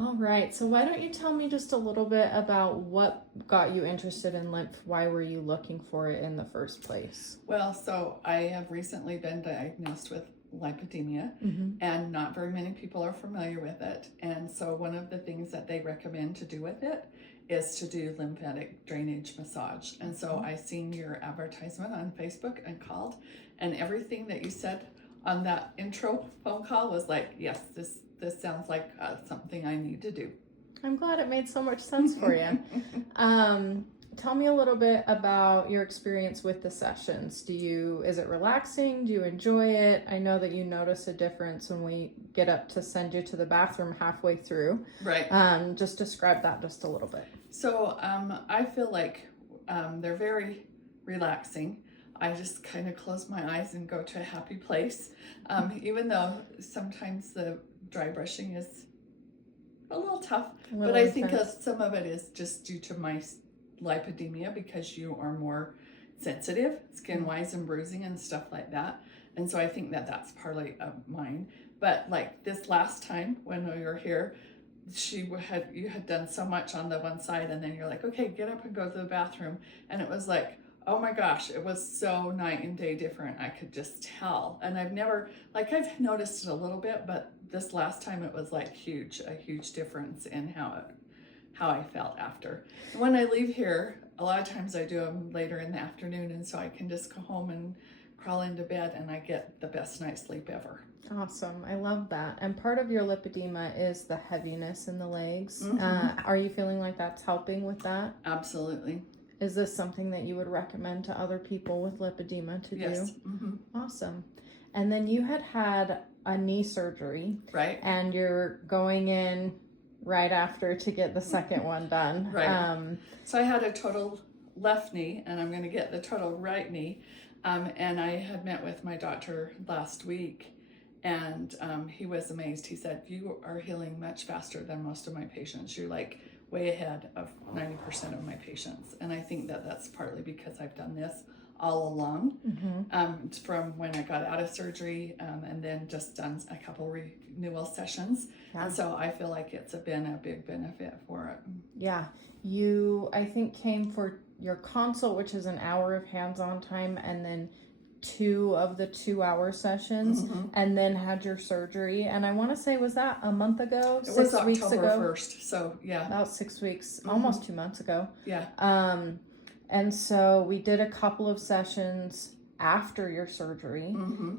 All right. So why don't you tell me just a little bit about what got you interested in lymph? Why were you looking for it in the first place? Well, so I have recently been diagnosed with lipedema, and not very many people are familiar with it. And so one of the things that they recommend to do with it is to do lymphatic drainage massage. And so I seen your advertisement on Facebook and called, and everything that you said on that intro phone call was like, yes, this sounds like something I need to do. I'm glad it made so much sense for you. Tell me a little bit about your experience with the sessions. Is it relaxing? Do you enjoy it? I know that you notice a difference when we get up to send you to the bathroom halfway through. Right. Just describe that just a little bit. So I feel like they're very relaxing. I just kind of close my eyes and go to a happy place. Even though sometimes the dry brushing is a little tough, but I think some of it is just due to my lipedema, because you are more sensitive skin-wise and bruising and stuff like that. And so I think that that's partly of mine. But like this last time when we were here, you had done so much on the one side, and then you're like, okay, get up and go to the bathroom. And it was like, oh my gosh, it was so night and day different. I could just tell. And I've noticed it a little bit, but this last time it was like a huge difference in how I felt after. And when I leave here, a lot of times I do them later in the afternoon, and so I can just go home and crawl into bed, and I get the best night's sleep ever. Awesome. I love that. And part of your lipedema is the heaviness in the legs. Are you feeling like that's helping with that? Absolutely. Is this something that you would recommend to other people with lipedema to do? Yes. Awesome. And then you had a knee surgery. Right. And you're going in right after to get the second one done. Right. So I had a total left knee, and I'm going to get the total right knee. And I had met with my doctor last week, and he was amazed. He said, you are healing much faster than most of my patients. You're like way ahead of 90% of my patients. And I think that that's partly because I've done this all along, from when I got out of surgery, and then just done a couple renewal sessions. Yeah. And so I feel like it's been a big benefit for it. Yeah. You, I think, came for your consult, which is an hour of hands-on time, and then 2 of the 2-hour sessions, and then had your surgery. And I want to say, was that a month ago? It was October 1st. So yeah. About 6 weeks, almost 2 months ago. Yeah. And so we did a couple of sessions after your surgery,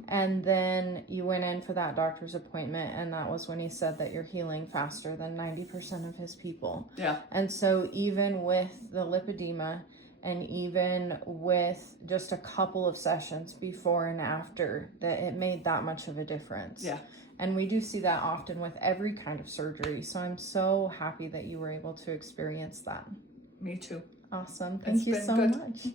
and then you went in for that doctor's appointment, and that was when he said that you're healing faster than 90% of his people. Yeah. And so even with the lipedema, and even with just a couple of sessions before and after, that it made that much of a difference. Yeah. And we do see that often with every kind of surgery. So I'm so happy that you were able to experience that. Me too. Awesome. Thank you so much.